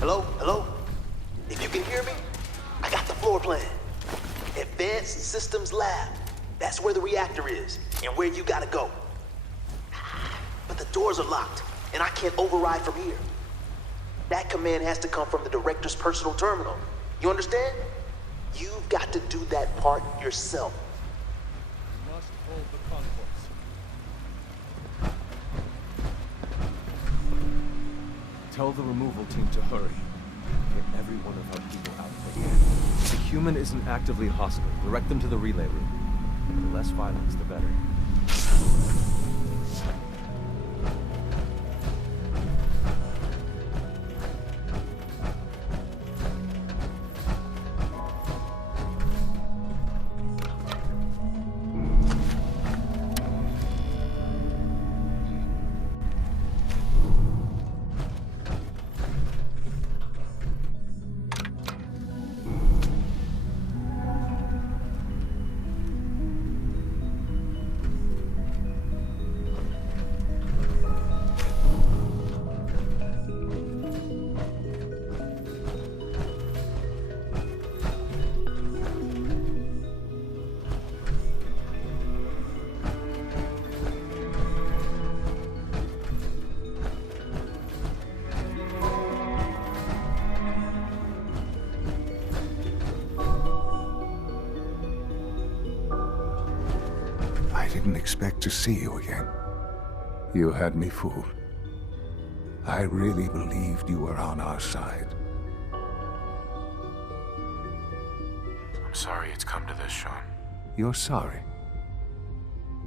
Hello? Hello? If you can hear me, I got the floor plan. Advanced Systems Lab. That's where the reactor is, and where you gotta go. But the doors are locked, and I can't override from here. That command has to come from the director's personal terminal. You understand? You've got to do that part yourself. You must hold the concourse. Tell the removal team to hurry. Get every one of our people out if they can. The human isn't actively hostile. Direct them to the relay room. The less violence, the better. I didn't expect to see you again. You had me fooled. I really believed you were on our side. I'm sorry it's come to this, Sean. You're sorry.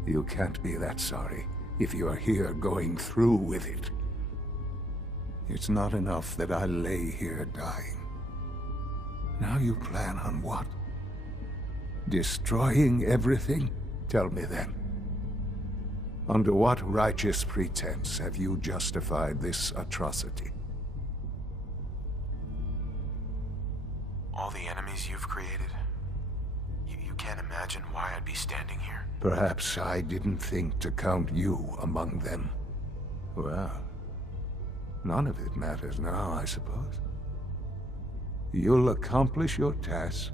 You can't be that sorry if you're here going through with it. It's not enough that I lay here dying. Now you plan on what? Destroying everything? Tell me then. Under what righteous pretense have you justified this atrocity? All the enemies you've created. You can't imagine why I'd be standing here. Perhaps I didn't think to count you among them. Well, none of it matters now, I suppose. You'll accomplish your task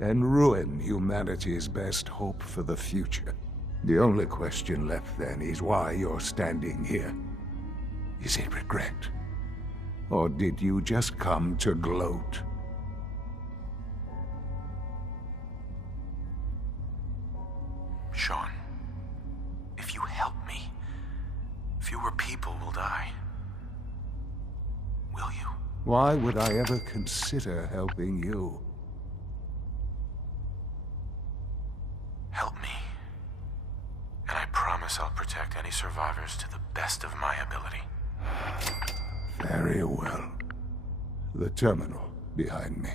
and ruin humanity's best hope for the future. The only question left then is why you're standing here. Is it regret? Or did you just come to gloat? Sean, if you help me, fewer people will die. Will you? Why would I ever consider helping you? Help me. And I promise I'll protect any survivors to the best of my ability. Very well. The terminal behind me.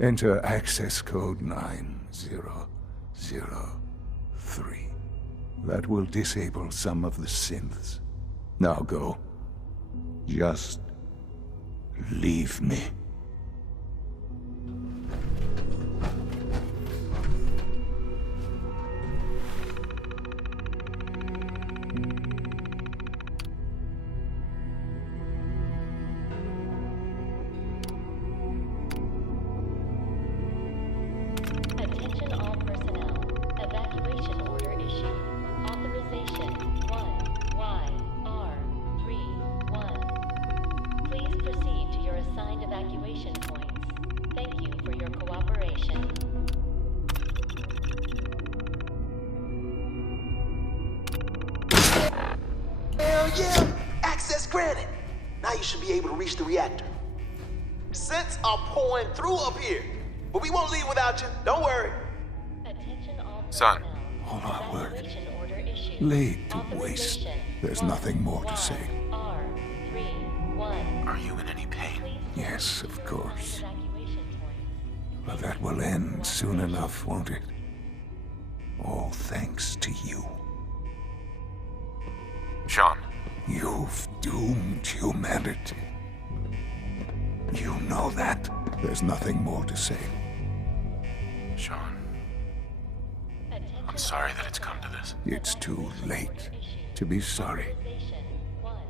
Enter access code 9003. That will disable some of the synths. Now go. Just leave me. Attention all personnel. Evacuation order issued. Authorization 1YR31. Please proceed to your assigned evacuation points. Thank you for your cooperation. Hell yeah! Access granted! Now you should be able to reach the reactor. Scents are pouring through up here, but we won't leave without you. Don't worry. Attention all Son. personnel. All our work Evacuation order issued. laid to waste. Authorization There's nothing more to say. YR31. Are you in any pain? Yes, of course. Evacuation points. But that will end soon enough, won't it? All thanks to you. Sean. You've doomed humanity. You know that. There's nothing more to say. Sean. I'm sorry that it's come to this. It's too late to be sorry. Authorization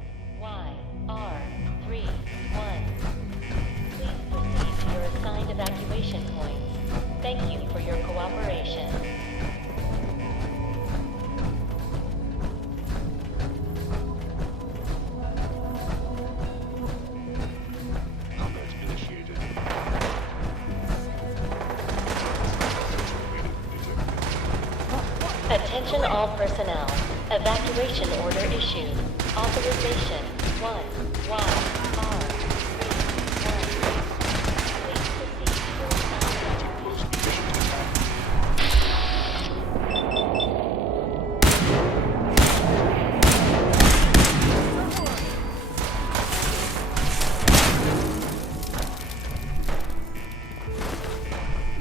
1YR31. Attention all personnel. Evacuation order issued. Authorization 1YR31. Please proceed to your assigned evacuation.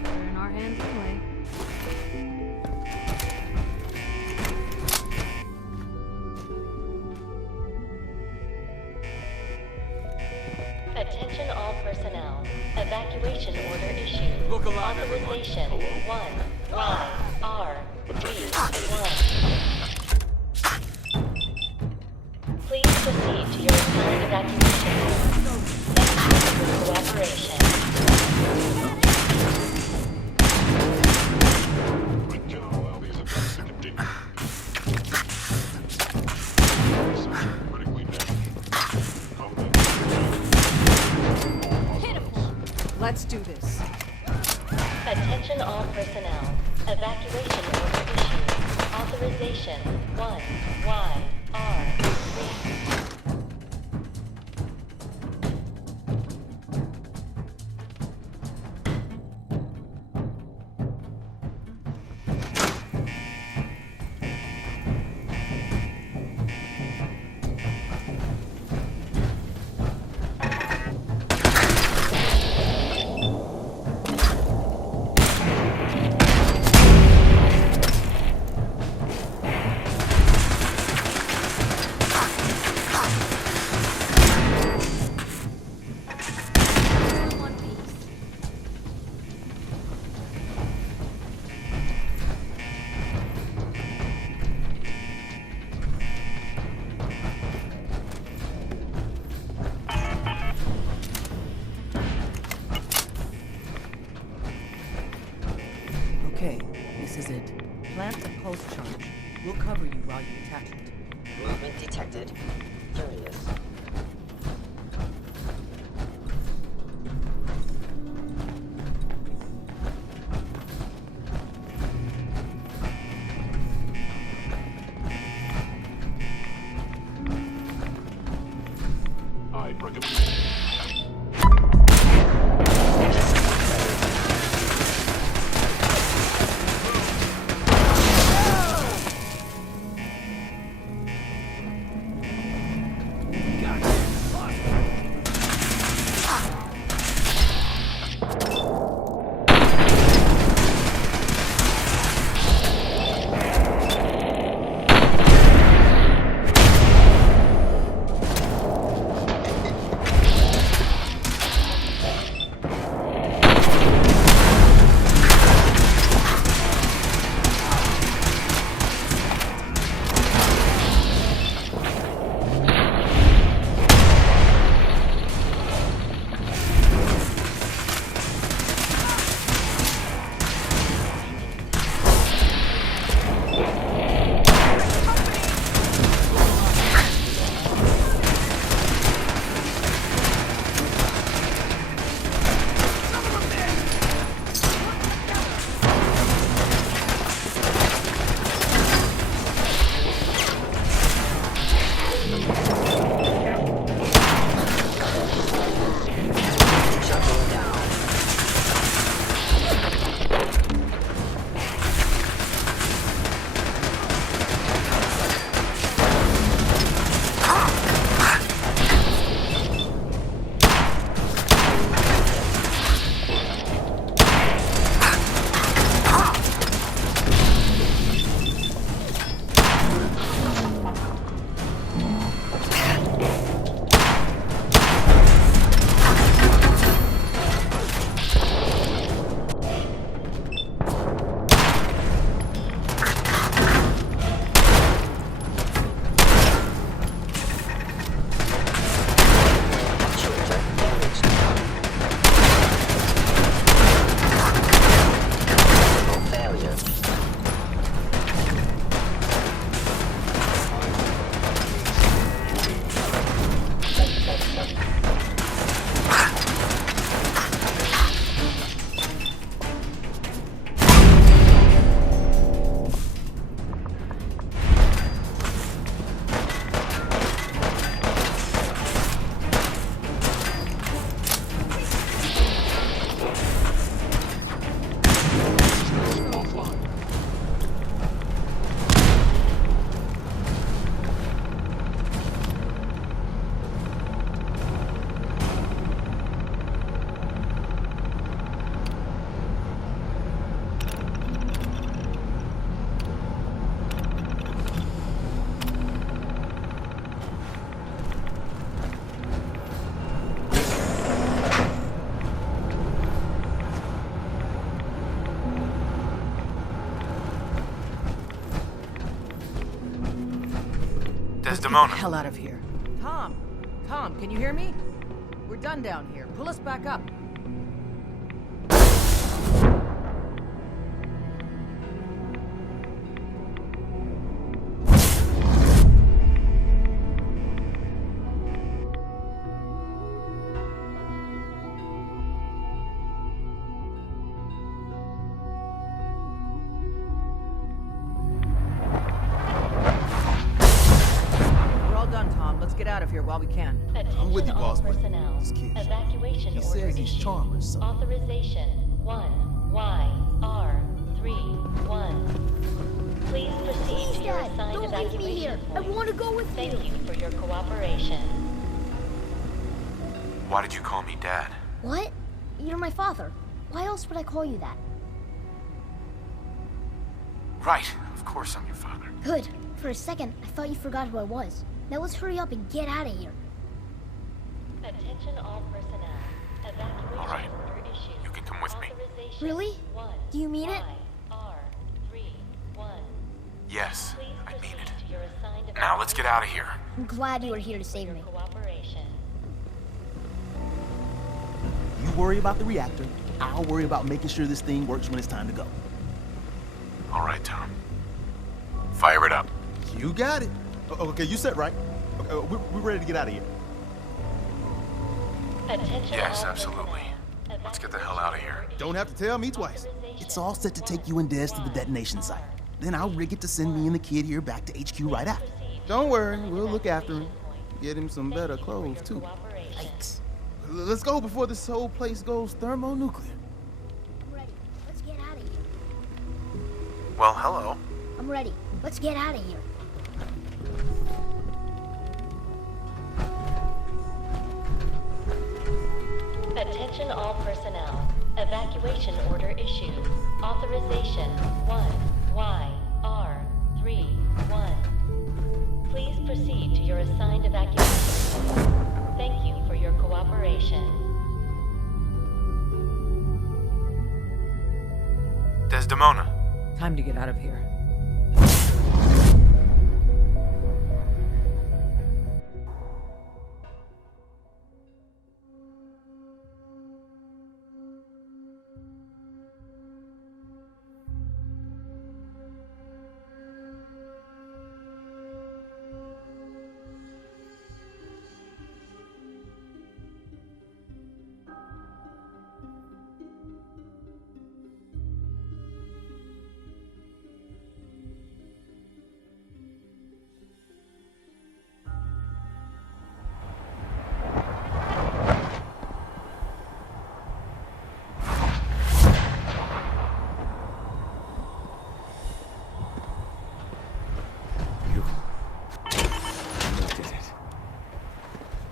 They're in our hands anyway. Attention all personnel. Evacuation order issued. Look alive, everyone. Authorization 1YR31. Please proceed to your assigned evacuation. Thank you for your cooperation. Let's do this. Attention all personnel. Evacuation order issued. Authorization 1YR3. One piece. Okay, this is it. Plant a pulse charge. We'll cover you while you attach it. Movement detected. Curious. I recommend. Get the hell out of here. Tom! Tom, can you hear me? We're done down here. Pull us back up. Let's get out of here while we can. I'm with you, boss, but personnel. this kid, Evacuation he order says he's issued. charmed or something. Authorization 1YR31. Please proceed to your Dad, assigned don't leave evacuation me here. I points. want to go with Thank you. you for your cooperation. Why did you call me Dad? What? You're my father. Why else would I call you that? Right, of course I'm your father. Good. For a second, I thought you forgot who I was. Now let's hurry up and get out of here. Attention all personnel. Evacuation All right. order issued. You can come with me. Authorization Really? Do you mean it? YR31. Yes, Please I mean proceed it. to your assigned Now let's get out of here. I'm glad you were here to save your me. cooperation. You worry about the reactor. I'll worry about making sure this thing works when it's time to go. All right, Tom. Fire it up. You got it. Okay, you set right. Okay, we're ready to get out of here. Attention Yes, all absolutely. personnel. Let's get the hell out of here. Don't have to tell me twice. It's all set to take you and Des to the detonation site. Then I'll rig it to send me and the kid here back to HQ right after. Don't worry, we'll look after him. Get him some better clothes, too. Thanks. Let's go before this whole place goes thermonuclear. I'm ready. Let's get out of here. Well, hello. I'm ready. Let's get out of here. Attention all personnel. Evacuation order issued. Authorization 1YR31. Please proceed to your assigned evacuation. Thank you for your cooperation. Desdemona. Time to get out of here.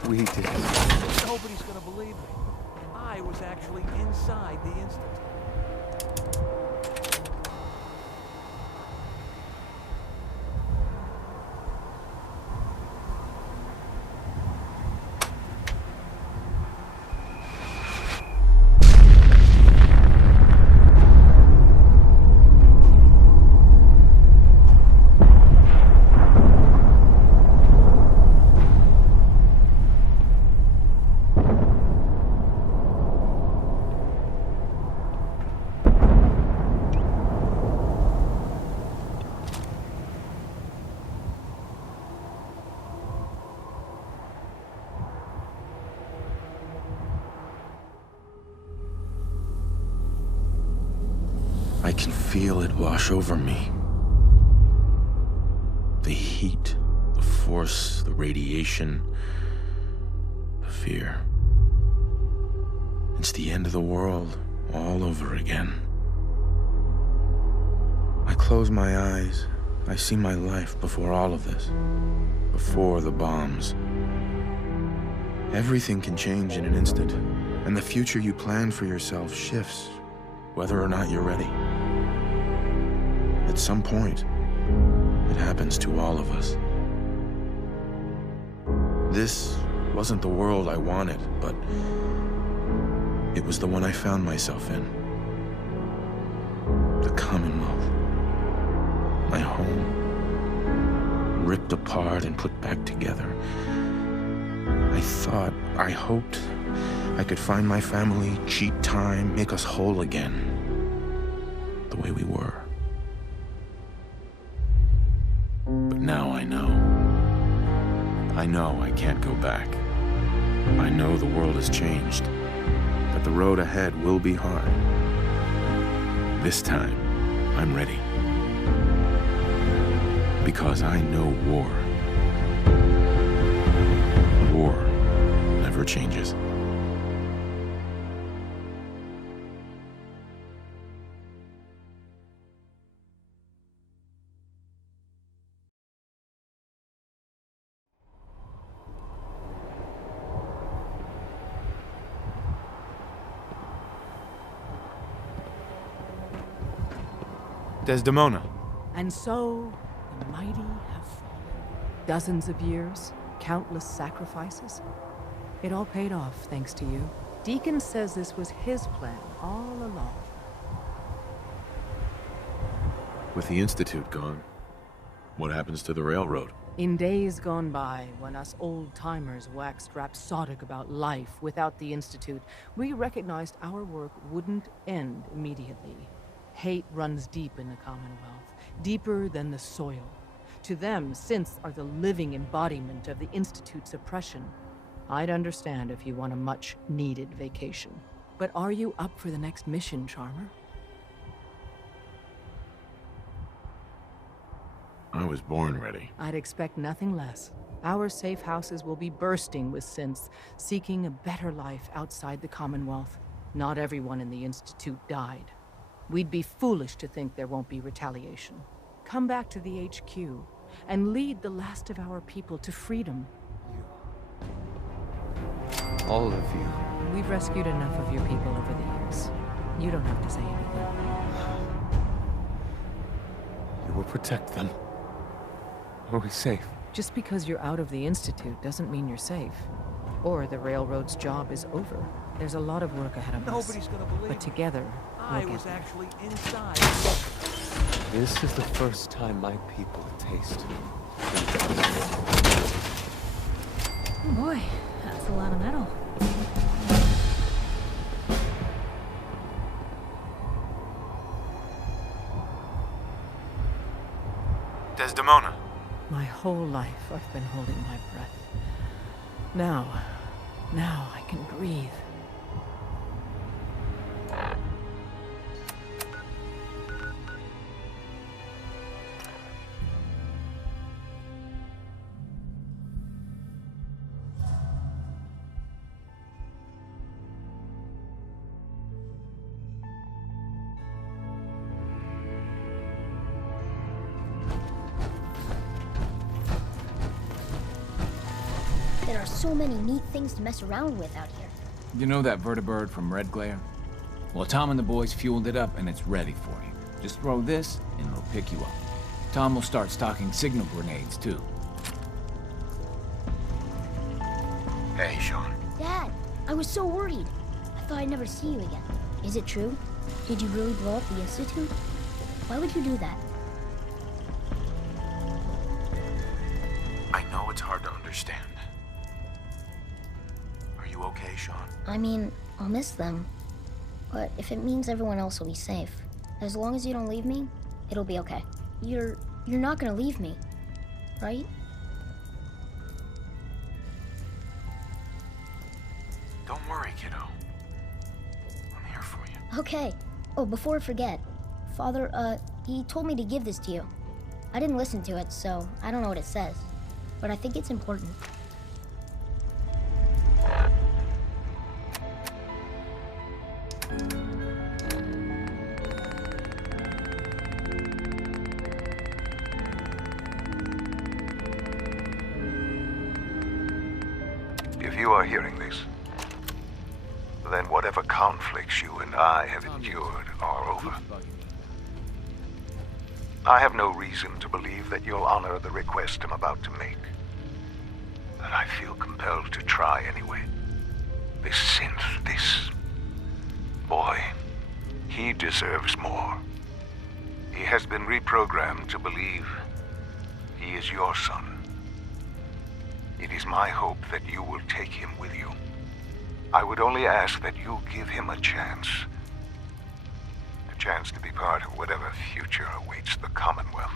We did it. Nobody's gonna believe me. I was actually inside the instant. I can feel it wash over me. The heat, the force, the radiation, the fear. It's the end of the world all over again. I close my eyes. I see my life before all of this. Before the bombs. Everything can change in an instant, and the future you plan for yourself shifts, whether or not you're ready. At some point, it happens to all of us. This wasn't the world I wanted, but it was the one I found myself in. The Commonwealth. My home. ripped apart and put back together. I hoped I could find my family, cheat time, make us whole again. The way we were. But now I know. I know I can't go back. I know the world has changed. That the road ahead will be hard. This time, I'm ready. Because I know war. War never changes. Desdemona. And so, the mighty have fallen. Dozens of years, countless sacrifices. It all paid off, thanks to you. Deacon says this was his plan all along. With the Institute gone, what happens to the railroad? In days gone by, when us old-timers waxed rhapsodic about life without the Institute, we recognized our work wouldn't end immediately. Hate runs deep in the Commonwealth, deeper than the soil. To them, synths are the living embodiment of the Institute's oppression. I'd understand if you want a much-needed vacation. But are you up for the next mission, Charmer? I was born ready. I'd expect nothing less. Our safe houses will be bursting with synths, seeking a better life outside the Commonwealth. Not everyone in the Institute died. We'd be foolish to think there won't be retaliation. Come back to the HQ and lead the last of our people to freedom. All of you. We've rescued enough of your people over the years. You don't have to say anything. You will protect them. Are we safe? Just because you're out of the Institute doesn't mean you're safe. Or the railroad's job is over. There's a lot of work ahead of us. Nobody's gonna believe But together, I we'll was get there. actually inside. This is the first time my people taste. Oh boy, that's a lot of metal. Desdemona. My whole life I've been holding my breath. Now I can breathe. There are so many neat things to mess around with out here. You know that vertibird from Red Glare? Well, Tom and the boys fueled it up and it's ready for you. Just throw this and it'll pick you up. Tom will start stocking signal grenades too. Hey, Sean. Dad, I was so worried. I thought I'd never see you again. Is it true? Did you really blow up the Institute? Why would you do that? I know it's hard to understand. Are you okay, Sean? I mean, I'll miss them. But if it means everyone else will be safe, as long as you don't leave me, it'll be okay. You're not gonna leave me, right? Don't worry, kiddo. I'm here for you. Okay. Oh, before I forget, Father, he told me to give this to you. I didn't listen to it, so I don't know what it says. But I think it's important. If you are hearing this, then whatever conflicts you and I have endured are over. I have no reason to believe that you'll honor the request I'm about to make. But I feel compelled to try anyway. This synth, this boy, he deserves more. He has been reprogrammed to believe He is your son. It is my hope that you will take him with you. I would only ask that you give him a chance. A chance to be part of whatever future awaits the Commonwealth.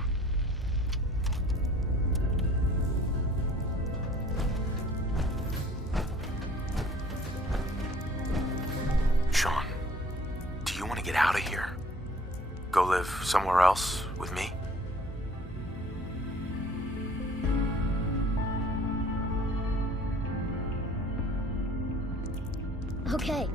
Sean, do you want to get out of here? Go live somewhere else with me? Okay.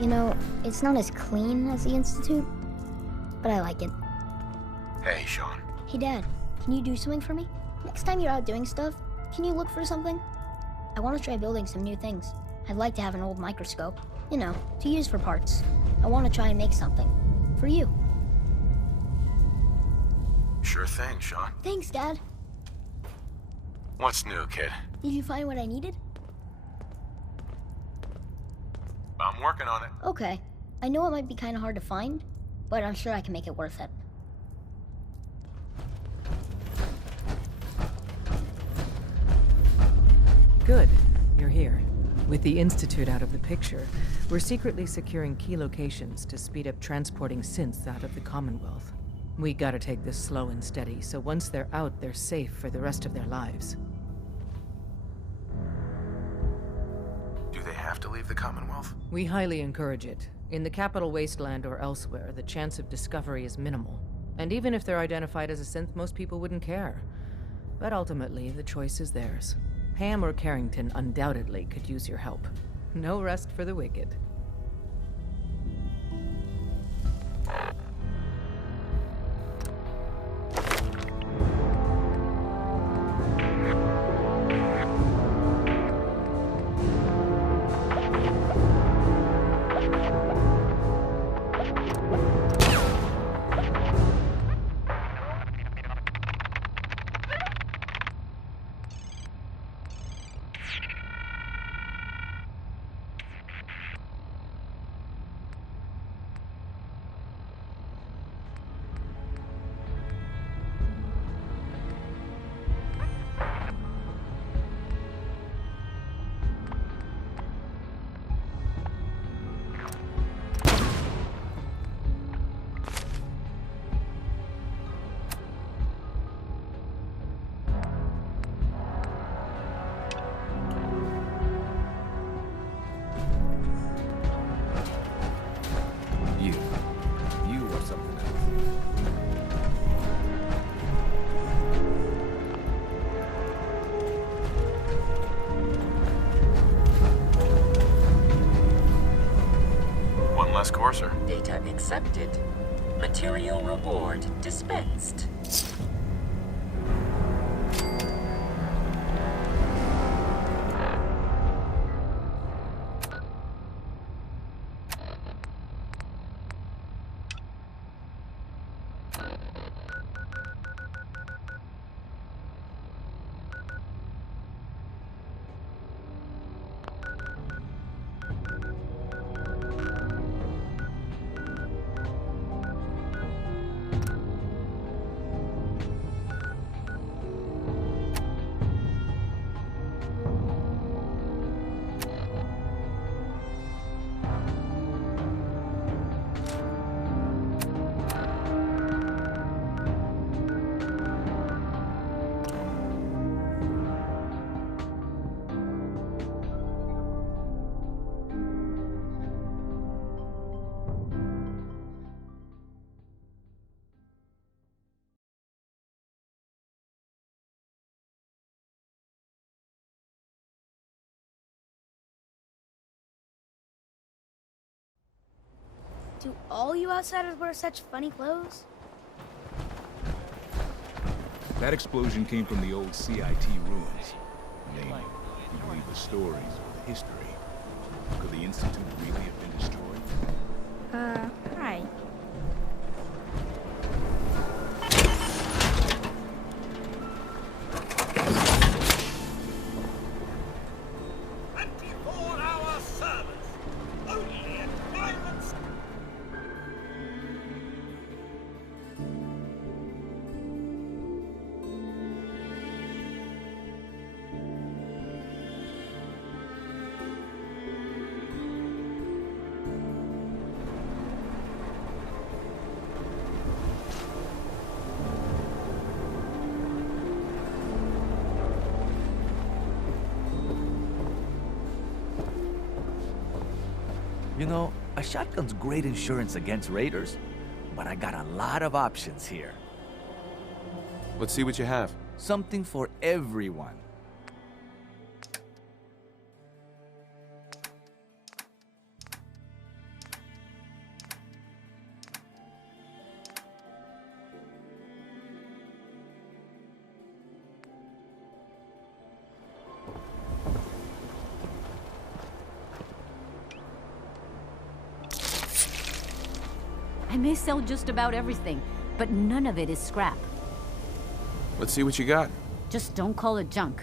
You know, it's not as clean as the Institute, but I like it. Hey, Sean. Hey, Dad, can you do something for me? Next time you're out doing stuff, can you look for something? I want to try building some new things. I'd like to have an old microscope, you know, to use for parts. I want to try and make something. For you. Sure thing, Sean. Thanks, Dad. What's new, kid? Did you find what I needed? I'm working on it. Okay. I know it might be kind of hard to find, but I'm sure I can make it worth it. Good. You're here. With the Institute out of the picture, we're secretly securing key locations to speed up transporting synths out of the Commonwealth. We gotta take this slow and steady, so once they're out, they're safe for the rest of their lives. Do they have to leave the Commonwealth? We highly encourage it. In the capital Wasteland or elsewhere, the chance of discovery is minimal. And even if they're identified as a synth, most people wouldn't care. But ultimately, the choice is theirs. Ham or Carrington undoubtedly could use your help. No rest for the wicked. You are something else. One less courser. Data accepted. Material reward dispensed. Do all you outsiders wear such funny clothes? That explosion came from the old CIT ruins. I mean, if you believe the stories or the history, could the Institute really have been destroyed? Hi. You know, a shotgun's great insurance against raiders, but I got a lot of options here. Let's see what you have. Something for everyone. I may sell just about everything, but none of it is scrap. Let's see what you got. Just don't call it junk.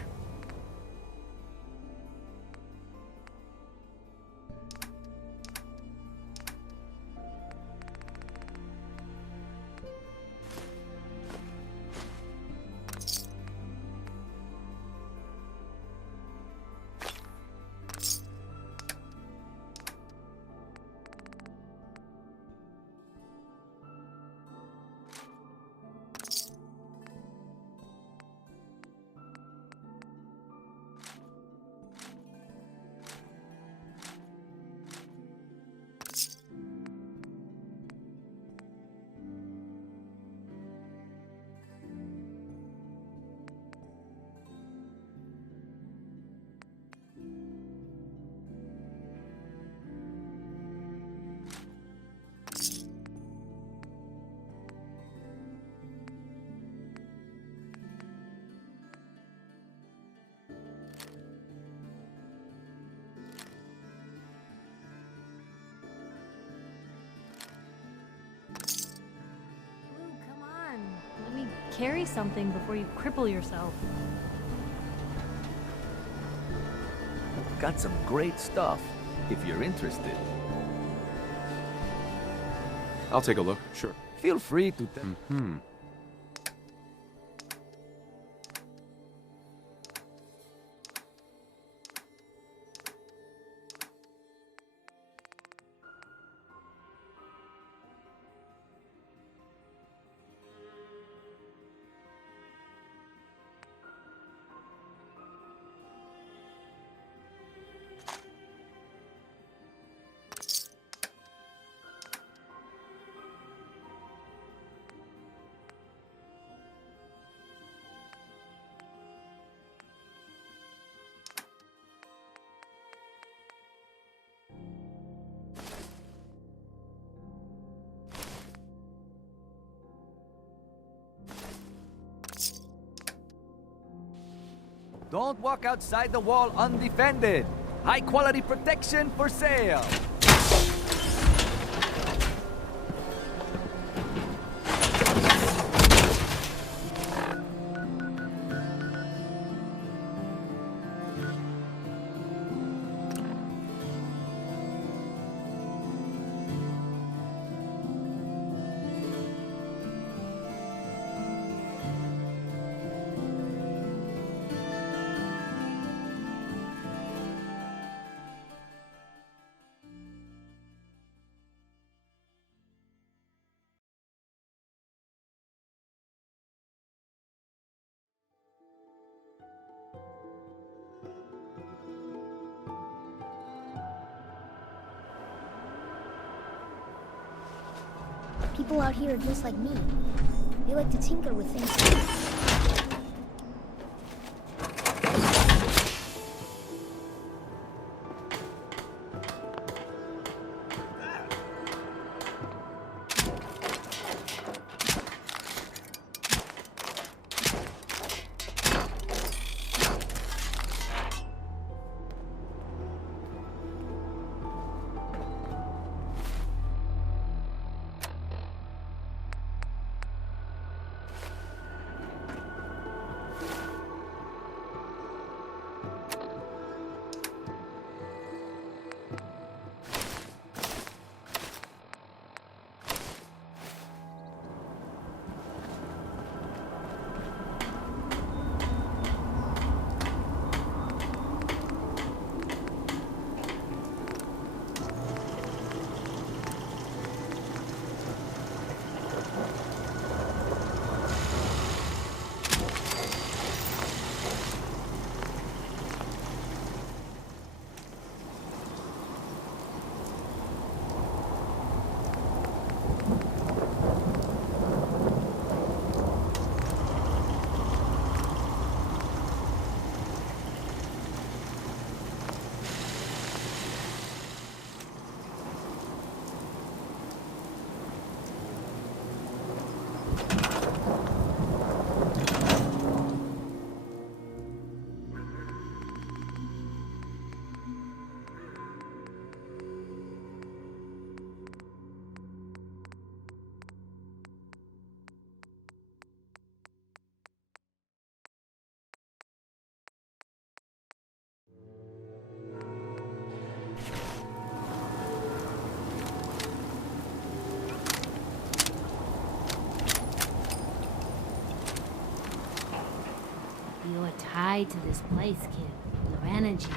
Carry something before you cripple yourself. Got some great stuff, if you're interested. I'll take a look, sure. Feel free to... Don't walk outside the wall undefended. High quality protection for sale. People out here are just like me. They like to tinker with things. You're tied to this place, kid. Your energy.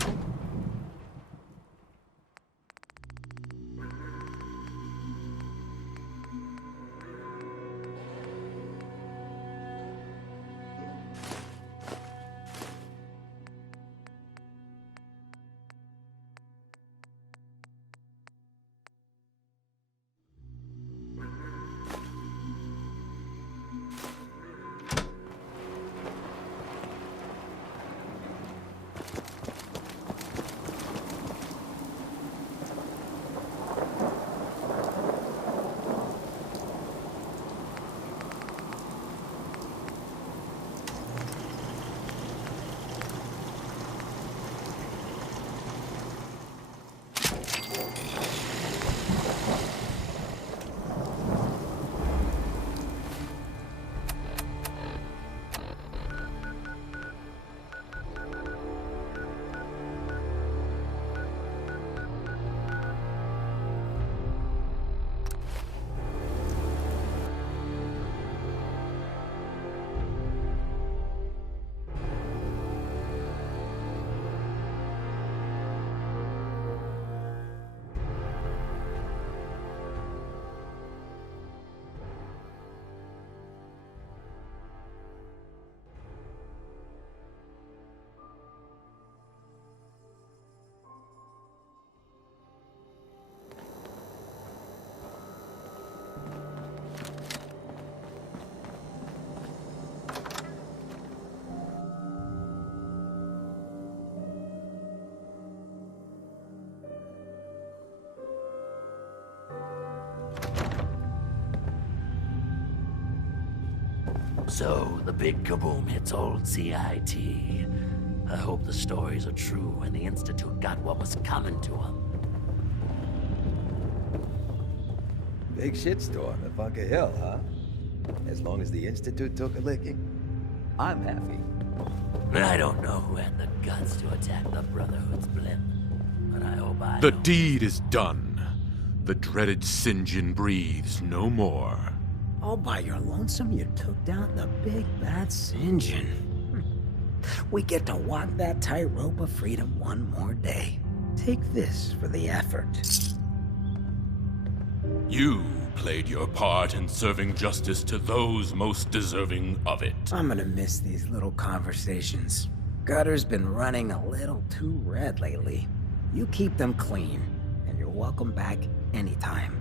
So, the big kaboom hits old CIT. I hope the stories are true and the Institute got what was coming to them. Big shitstorm at Bunker Hill, huh? As long as the Institute took a licking, I'm happy. I don't know who had the guts to attack the Brotherhood's blimp, but I hope I The don't. deed is done. The dreaded Sinjin breathes no more. All by your lonesome, you took down the big bad Sinjin. We get to walk that tightrope of freedom one more day. Take this for the effort. You played your part in serving justice to those most deserving of it. I'm gonna miss these little conversations. Gutter's been running a little too red lately. You keep them clean, and you're welcome back anytime.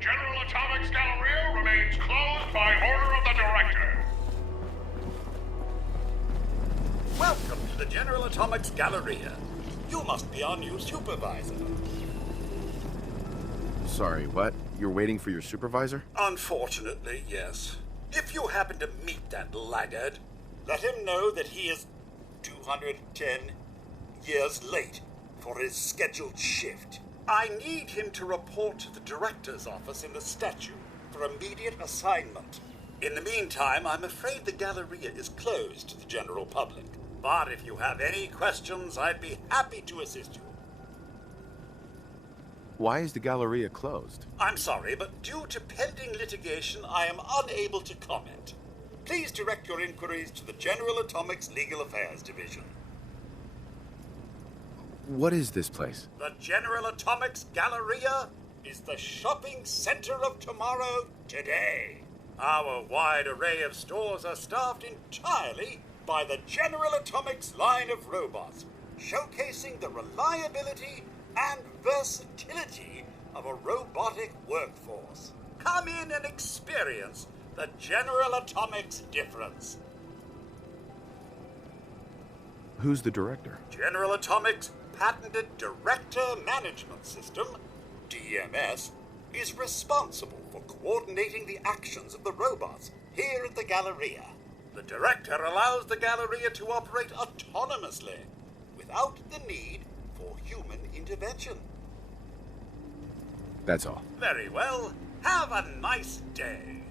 General Atomics Galleria remains closed by order of the Director. Welcome to the General Atomics Galleria. You must be our new supervisor. Sorry, what? You're waiting for your supervisor? Unfortunately, yes. If you happen to meet that laggard, let him know that he is 210 years late for his scheduled shift. I need him to report to the director's office in the statue for immediate assignment. In the meantime, I'm afraid the Galleria is closed to the general public. But if you have any questions, I'd be happy to assist you. Why is the Galleria closed? I'm sorry, but due to pending litigation, I am unable to comment. Please direct your inquiries to the General Atomics Legal Affairs Division. What is this place? The General Atomics Galleria is the shopping center of tomorrow today. Our wide array of stores are staffed entirely by the General Atomics line of robots, showcasing the reliability and versatility of a robotic workforce. Come in and experience the General Atomics difference. Who's the director? General Atomics' patented Director Management System, DMS, is responsible for coordinating the actions of the robots here at the Galleria. The Director allows the Galleria to operate autonomously, without the need for human intervention. That's all. Very well. Have a nice day.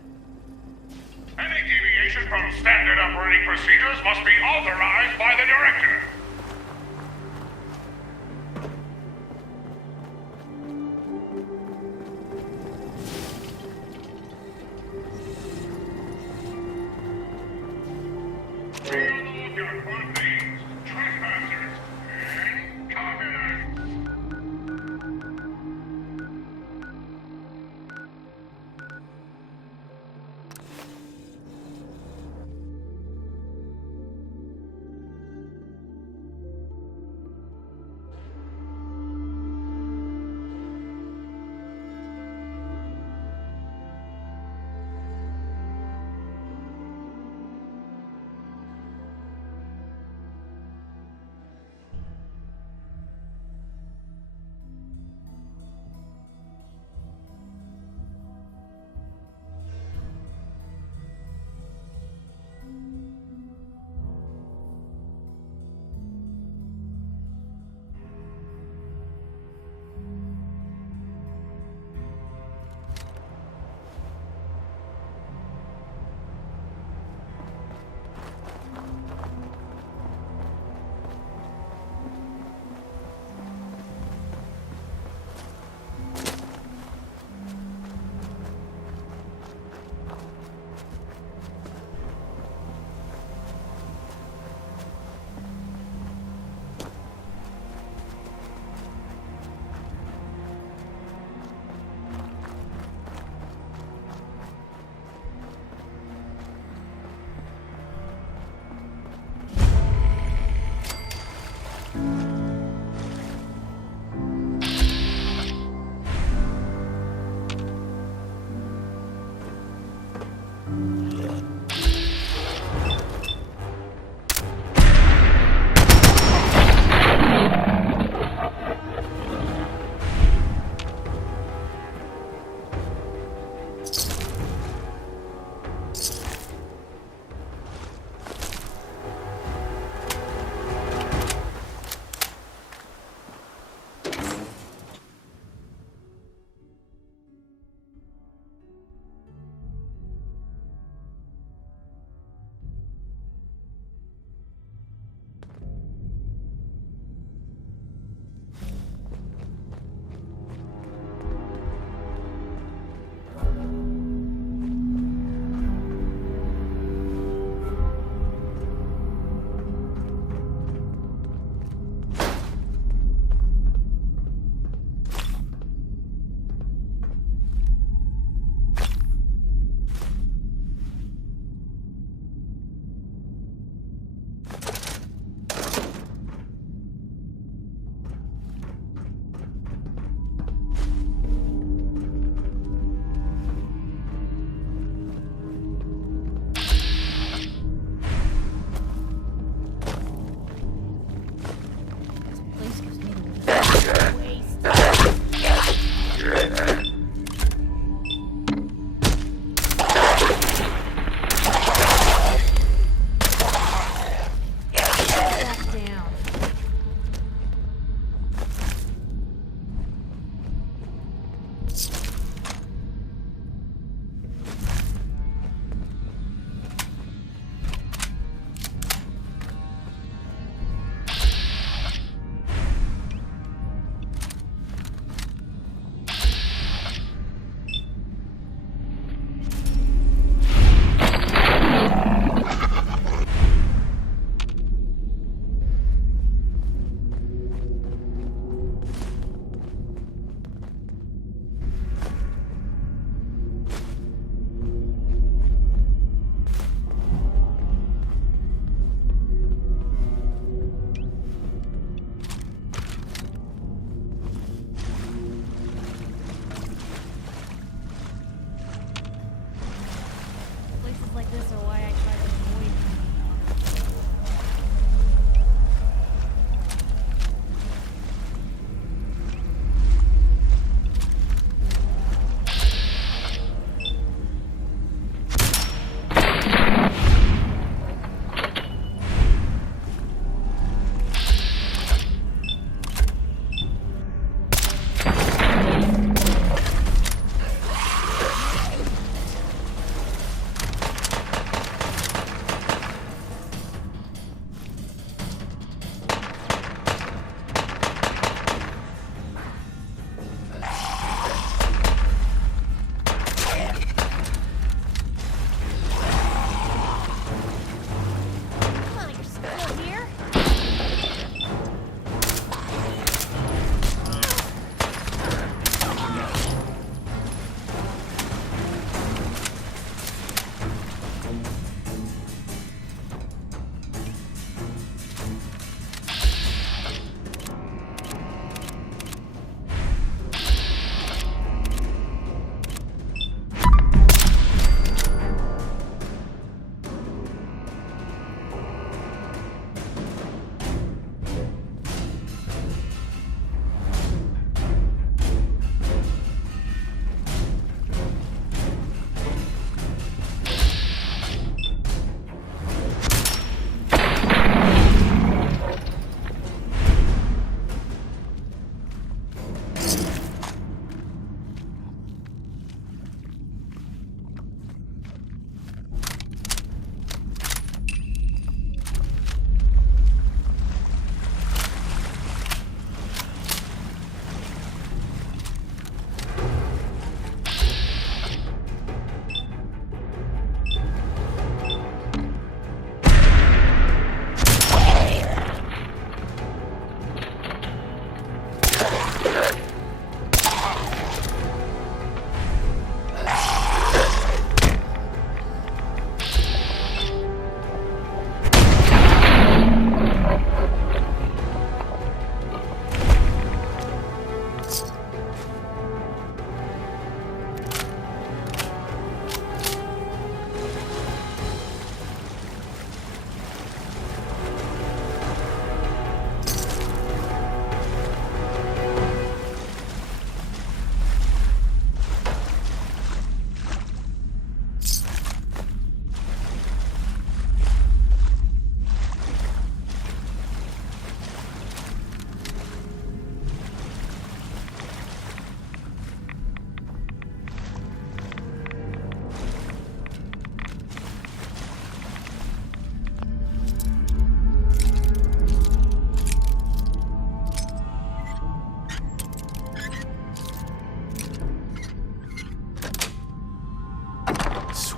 Any deviation from standard operating procedures must be authorized by the Director.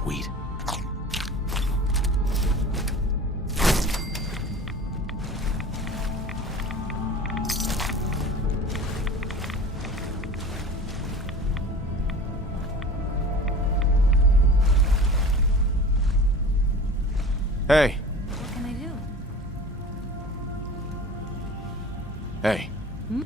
Sweet. Hey. What can I do? Hey. Hmm?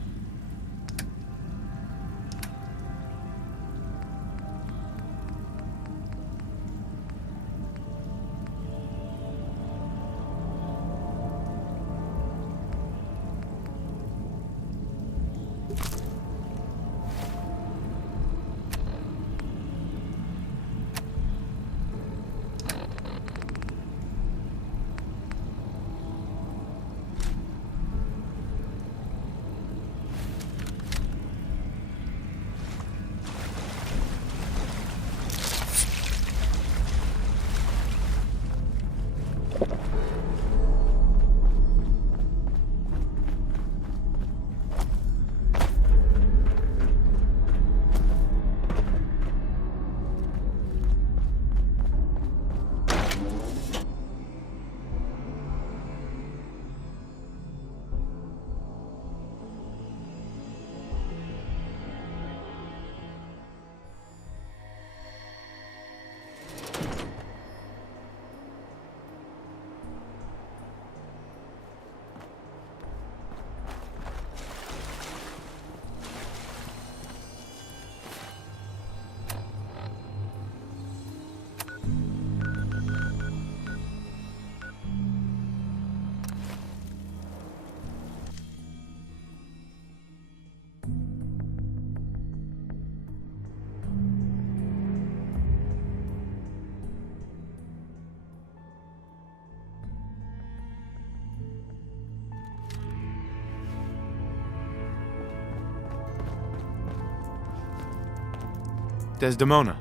Desdemona.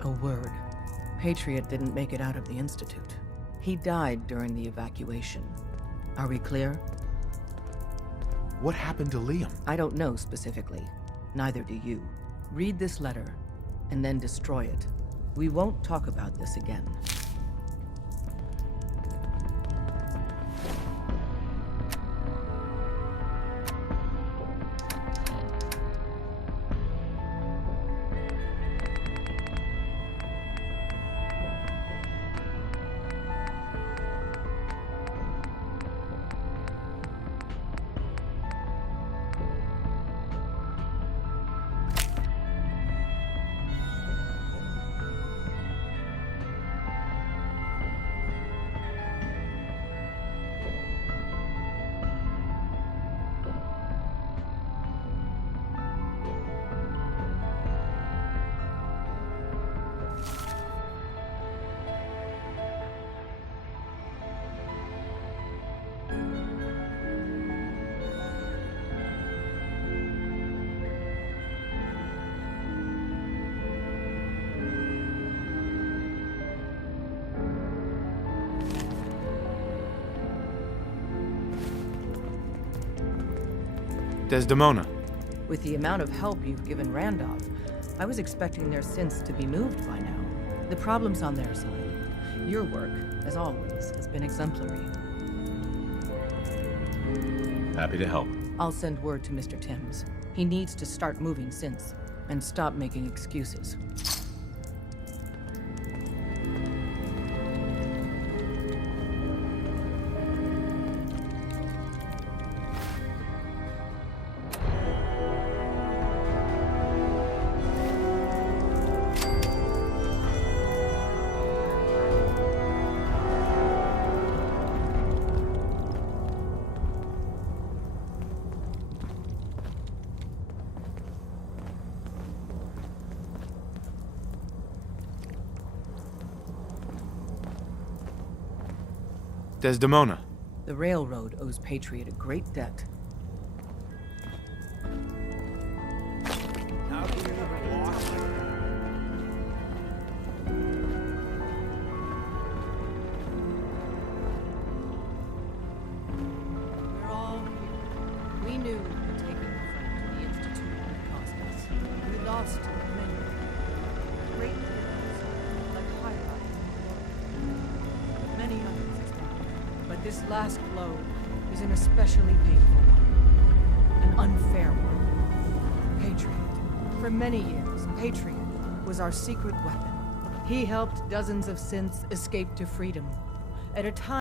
A word. Patriot didn't make it out of the Institute. He died during the evacuation. Are we clear? What happened to Liam? I don't know specifically. Neither do you. Read this letter, and then destroy it. We won't talk about this again. Desdemona. With the amount of help you've given Randolph, I was expecting their sins to be moved by now. The problem's on their side. Your work, as always, has been exemplary. Happy to help. I'll send word to Mr. Timms. He needs to start moving synths and stop making excuses. Desdemona. The railroad owes Patriot a great debt. How can you ever walk like that? We're all here. We knew that taking a friend to the Institute would cost us. We lost many. Great heroes, like Hierarchy, But this last blow is an especially painful one. An unfair one. Patriot. For many years, Patriot was our secret weapon. He helped dozens of synths escape to freedom. At a time